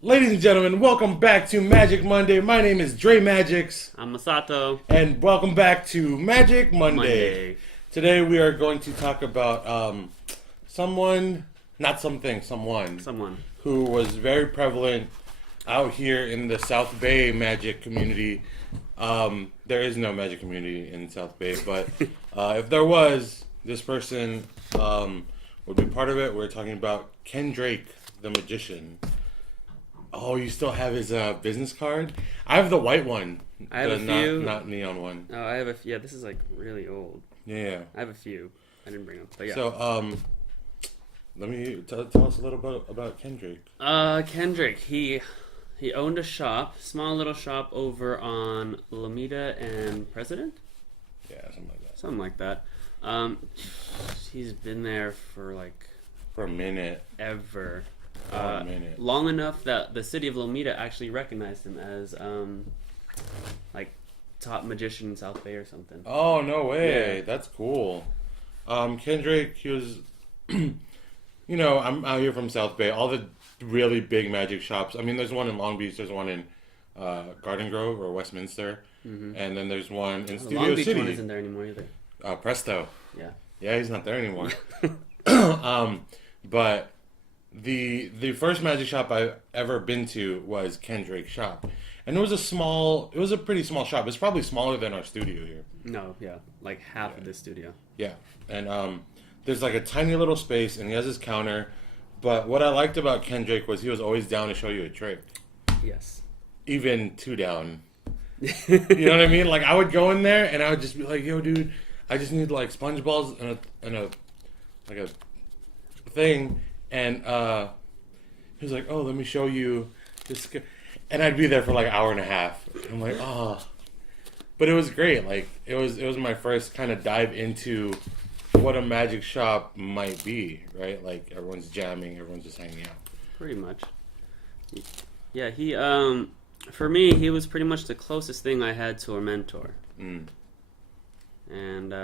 Ladies and gentlemen, welcome back to Magic Monday. My name is Dre Magix. I'm Masato. And welcome back to Magic Monday. Monday. Today we are going to talk about someone who was very prevalent out here in the South Bay Magic community. There is no Magic community in South Bay, but if there was, this person would be part of it. We're talking about Kendrake the Magician. Oh, you still have his business card? I have the white one. I have a few. Not neon one. Oh, I have a few. Yeah, this is like really old. Yeah. I have a few. I didn't bring them, but yeah. So, let me tell us a little bit about Kendrake. Kendrake, he owned a shop, small little shop over on Alameda and President? Yeah, something like that. Something like that. He's been there for For a minute. ever. A minute. Long enough that the city of Alameda actually recognized him as top magician in South Bay or something. Oh, no way. Yeah. That's cool. Kendrake, he was, I'm out here from South Bay. All the really big magic shops. I mean, there's one in Long Beach. There's one in Garden Grove or Westminster. Mm-hmm. And then there's one in Studio Long Beach City. one isn't there anymore either. Presto. Yeah. Yeah, he's not there anymore. But the first magic shop I've ever been to was Kendrake's shop. And it was a pretty small shop. It's probably smaller than our studio here. No, yeah. Like half of this studio. Yeah. And there's like a tiny little space and he has his counter. But what I liked about Kendrake was he was always down to show you a trick. Yes. Even two down. You know what I mean? Like I would go in there and I would just be like, yo dude, I just need like sponge balls and a thing. And he was like, oh, let me show you this. And I'd be there for like an hour and a half. I'm like, oh. But it was great. Like, it was my first kind of dive into what a magic shop might be, right? Like, everyone's jamming, everyone's just hanging out. Pretty much. Yeah, he, for me, he was pretty much the closest thing I had to a mentor. Mm. And,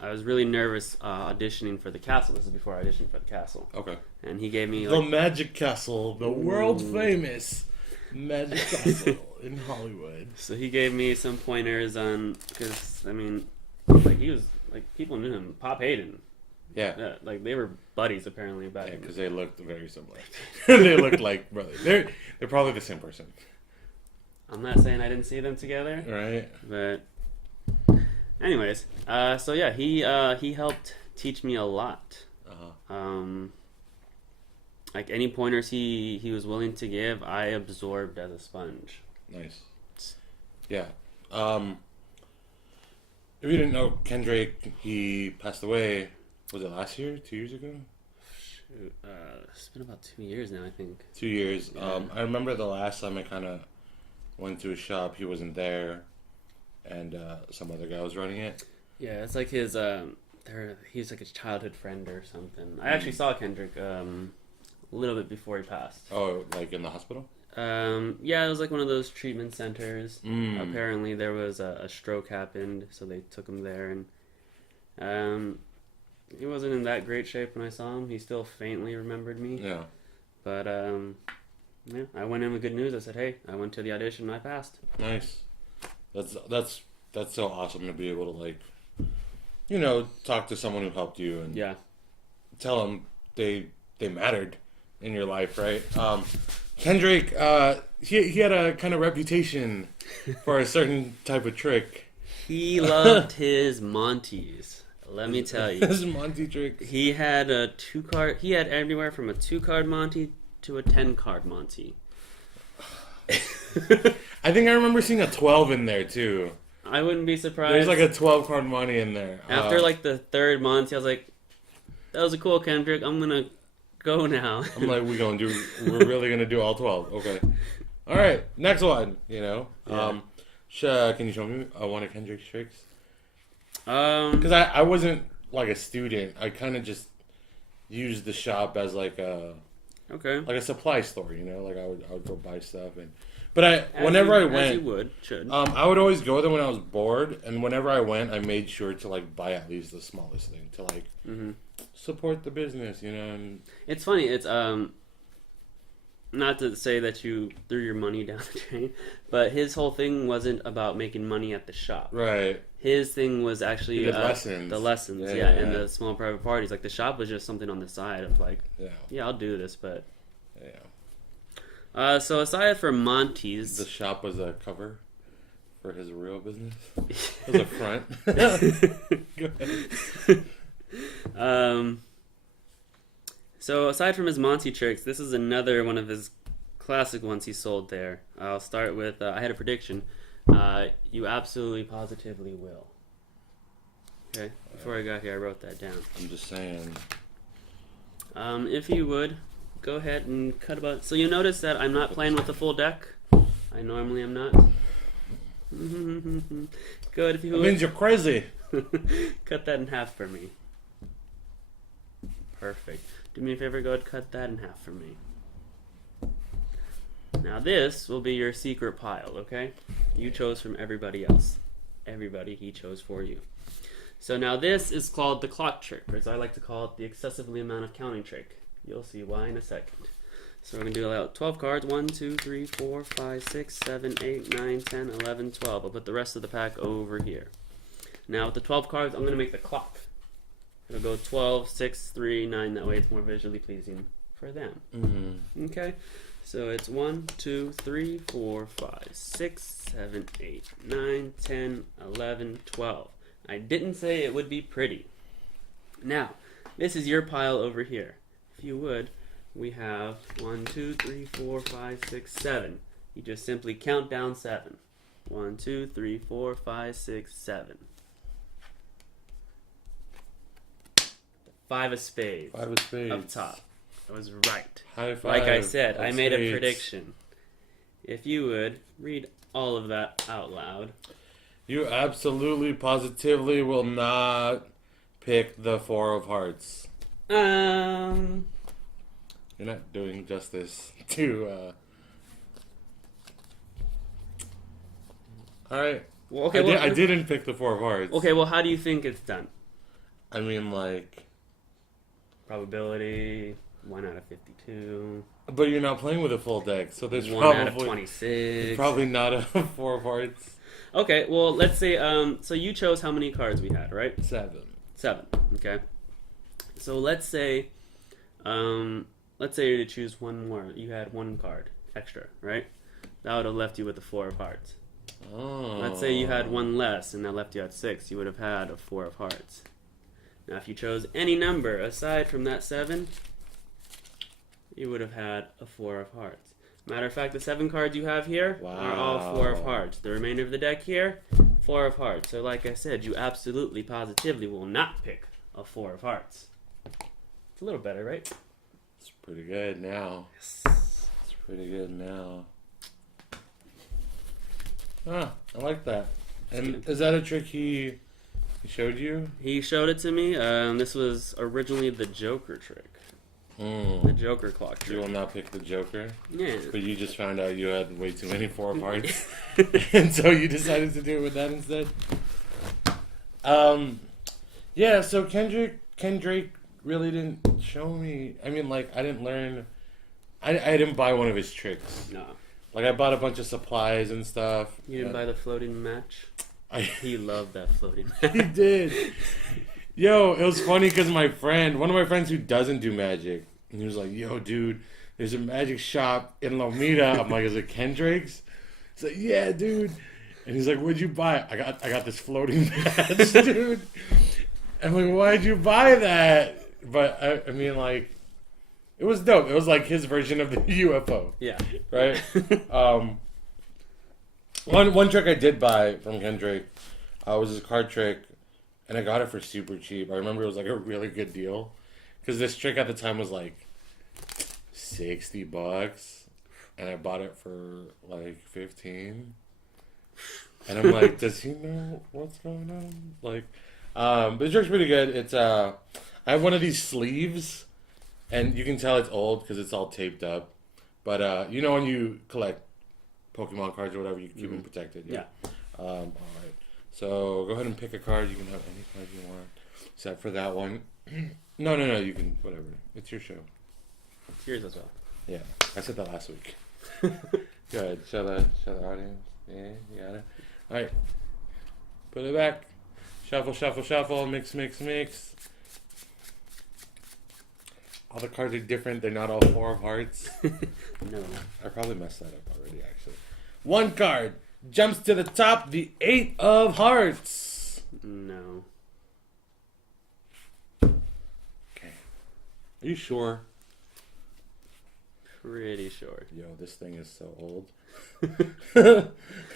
I was really nervous auditioning for the castle. This is before I auditioned for the castle. Okay. And he gave me the Magic Castle, the world famous Magic Castle in Hollywood. So he gave me some pointers on, because I mean, like he was like people knew him. Pop Hayden. Yeah. Like they were buddies apparently back. Yeah, because they looked very similar. They looked like brothers. They're probably the same person. I'm not saying I didn't see them together. Right. But anyways, so yeah, he helped teach me a lot. Like any pointers he was willing to give, I absorbed as a sponge. Nice. Yeah. If you didn't know, Kendrake, he passed away, was it last year? 2 years ago? Shoot, it's been about 2 years now, I think. 2 years. Yeah. I remember the last time I kind of went to his shop, he wasn't there, and some other guy was running it. Yeah, it's like his, he's like his childhood friend or something. I actually saw Kendrake, a little bit before he passed. Oh, like in the hospital? Yeah, it was like one of those treatment centers. Mm. Apparently there was a stroke happened, so they took him there, and he wasn't in that great shape when I saw him. He still faintly remembered me. Yeah. But yeah, I went in with good news. I said, hey, I went to the audition and I passed. Nice. That's so awesome to be able to, like, talk to someone who helped you and tell them they mattered in your life, right? Kendrake, he had a kind of reputation for a certain type of trick. He loved his Monties. Let me tell you. His Monty trick. He had a 2-card. He had anywhere from a 2-card Monty to a 10-card Monty. I think I remember seeing a 12 in there too. I wouldn't be surprised. There's like a 12-card Monty in there. After like the 3rd Monty, I was like, that was a cool Kendrake. I'm gonna go now. I'm like, we're really gonna do all 12. Okay. All right, next one. Yeah. Can you show me one of Kendrake's tricks? Because I wasn't like a student. I kind of just used the shop as like a supply store. Like I would go buy stuff But whenever I went, I would always go there when I was bored, and whenever I went, I made sure to like buy at least the smallest thing to like support the business, And it's funny. It's not to say that you threw your money down the drain, but his whole thing wasn't about making money at the shop. Right. His thing was actually lessons. the lessons, and the small private parties. Like the shop was just something on the side of like, yeah, I'll do this, but yeah. So aside from Monty's, the shop was a cover for his real business. It was a front. Go ahead. So aside from his Monty tricks, this is another one of his classic ones he sold there. I'll start with, I had a prediction. You absolutely positively will. Okay, before I got here, I wrote that down. I'm just saying. If you would, go ahead and cut about... So you notice that I'm not playing with the full deck. I normally am not. Good, if you would. That means you're crazy. Cut that in half for me. Perfect. Do me a favor, go ahead and cut that in half for me. Now this will be your secret pile, okay? You chose from everybody else. Everybody he chose for you. So now this is called the clock trick, or as I like to call it, the excessively amount of counting trick. You'll see why in a second. So we're going to do 12 cards. 1, 2, 3, 4, 5, 6, 7, 8, 9, 10, 11, 12. I'll put the rest of the pack over here. Now with the 12 cards, I'm going to make the clock. It'll go 12, 6, 3, 9. That way it's more visually pleasing for them. Mm-hmm. Okay? So it's 1, 2, 3, 4, 5, 6, 7, 8, 9, 10, 11, 12. I didn't say it would be pretty. Now, this is your pile over here. If you would, we have 1, 2, 3, 4, 5, 6, 7. You just simply count down 7. 1, 2, 3, 4, 5, 6, 7. 5 of spades. 5 of spades. Up top. I was right. High five. Like I said, I made spades. a prediction. If you would, read all of that out loud. You absolutely, positively will not pick the 4 of hearts. You're not doing justice to, Alright. Well, okay, I didn't pick the 4 of hearts. Okay, well, how do you think it's done? I mean, like... Probability, 1 out of 52. But you're not playing with a full deck, so there's 1 out of 26. Probably not a 4 of hearts. Okay, well, let's say, so you chose how many cards we had, right? 7. 7, okay. So let's say you were to choose one more. You had 1 card extra, right? That would have left you with the 4 of hearts. Oh. Let's say you had 1 less, and that left you at 6. You would have had a 4 of hearts. Now, if you chose any number aside from that 7, you would have had a 4 of hearts. Matter of fact, the 7 cards you have here are all 4 of hearts. The remainder of the deck here, 4 of hearts. So like I said, you absolutely, positively will not pick a 4 of hearts. It's a little better, right? It's pretty good now. Yes. It's pretty good now. Ah, I like that. And is that a trick he showed you? He showed it to me. This was originally the Joker trick. Mm. The Joker clock trick. You will not pick the Joker? Yeah. But you just found out you had way too many 4 of hearts. And so you decided to do it with that instead? Yeah, so Kendrake really didn't show me. I mean, like, I didn't learn. I didn't buy one of his tricks. No. Like, I bought a bunch of supplies and stuff. You didn't buy the floating match? He loved that floating match. He did. Yo, it was funny because one of my friends who doesn't do magic, and he was like, yo, dude, there's a magic shop in Lomita. I'm like, is it Kendrake's? He's like, yeah, dude. And he's like, what'd you buy? I got this floating match, dude. I'm like, why'd you buy that? But, I mean, like, it was dope. It was like his version of the UFO. Yeah. Right? One trick I did buy from Kendrake was his card trick, and I got it for super cheap. I remember it was like a really good deal, because this trick at the time was like $60, and I bought it for like 15. And I'm like, does he know what's going on? Like, but the trick's pretty good. It's I have one of these sleeves, and you can tell it's old because it's all taped up. But you know when you collect Pokemon cards or whatever, you keep them protected. Yeah. All right. So go ahead and pick a card. You can have any card you want, except for that one. No. You can whatever. It's your show. It's yours as well. Yeah, I said that last week. Go ahead, show the audience. Yeah, you got it. All right, put it back. Shuffle, shuffle, shuffle. Mix, mix, mix. All the cards are different. They're not all 4 of hearts. No. I probably messed that up already, actually. 1 card jumps to the top. The 8 of hearts. No. Okay. Are you sure? Pretty sure. Yo, this thing is so old.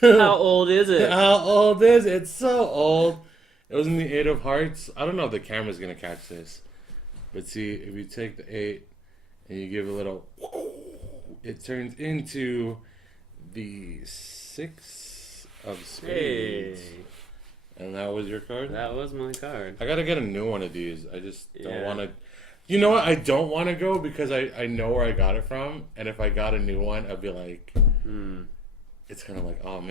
How old is it? How old is it? It's so old. It was in the 8 of hearts. I don't know if the camera's going to catch this. But see, if you take the 8 and you give a little... It turns into the 6 of spades. Hey. And that was your card? That was my card. I got to get a new one of these. I just don't Yeah. want to... You know what? I don't want to go because I know where I got it from. And if I got a new one, I'd be like... It's kind of like, oh, man.